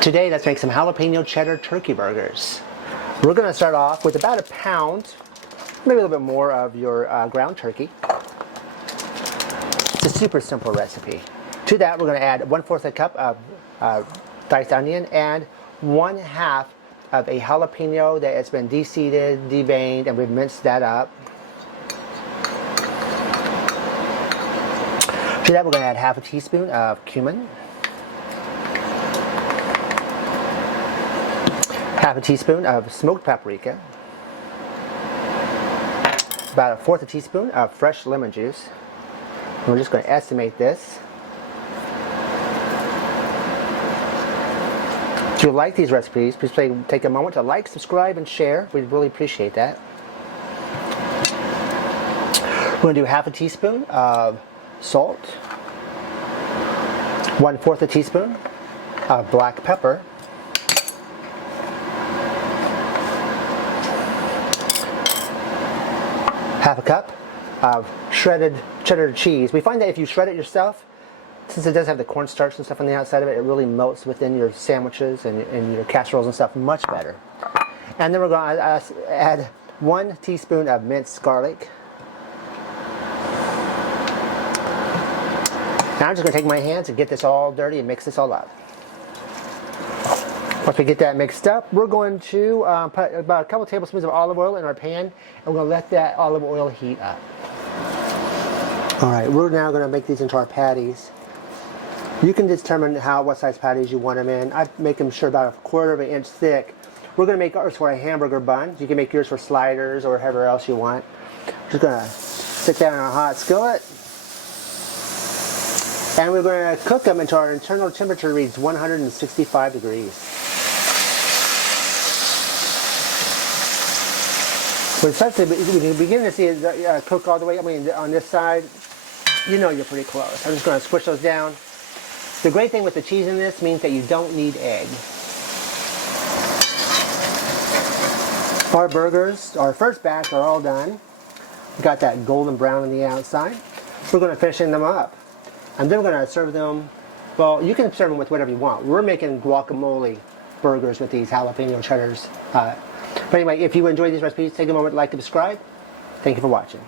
Today, let's make some jalapeno cheddar turkey burgers. We're going to start off with about a pound, maybe a little bit more of your ground turkey. It's a super simple recipe. To that, we're going to add 1/4 a cup of diced onion and 1/2 of a jalapeno that has been de-seeded, deveined, and we've minced that up. To that, we're going to add 1/2 teaspoon of cumin, 1/2 teaspoon of smoked paprika, about 1/4 teaspoon of fresh lemon juice. And we're just going to estimate this. If you like these recipes, please take a moment to like, subscribe, and share. We'd really appreciate that. We're going to do 1/2 teaspoon of salt, 1/4 teaspoon of black pepper, half a cup of shredded cheddar cheese. We find that if you shred it yourself, since it does have the cornstarch and stuff on the outside of it, it really melts within your sandwiches and your casseroles and stuff much better. And then we're going to add 1 teaspoon of minced garlic. Now I'm just going to take my hands and get this all dirty and mix this all up. Once we get that mixed up, we're going to put about a couple tablespoons of olive oil in our pan, and we're going to let that olive oil heat up. Alright, we're now going to make these into our patties. You can determine what size patties you want them in. I make them sure about 1/4 of an inch thick. We're going to make ours for a hamburger bun. You can make yours for sliders or however else you want. Just going to stick that in a hot skillet. And we're going to cook them until our internal temperature reads 165 degrees. When you begin to see it cook all the way, on this side, you know you're pretty close. I'm just going to squish those down. The great thing with the cheese in this means that you don't need egg. Our burgers, our first batch, are all done. We got that golden brown on the outside. We're going to finish them up. And then we're going to serve them, well, you can serve them with whatever you want. We're making guacamole burgers with these jalapeno cheddars. But anyway, if you enjoyed these recipes, take a moment to like and subscribe. Thank you for watching.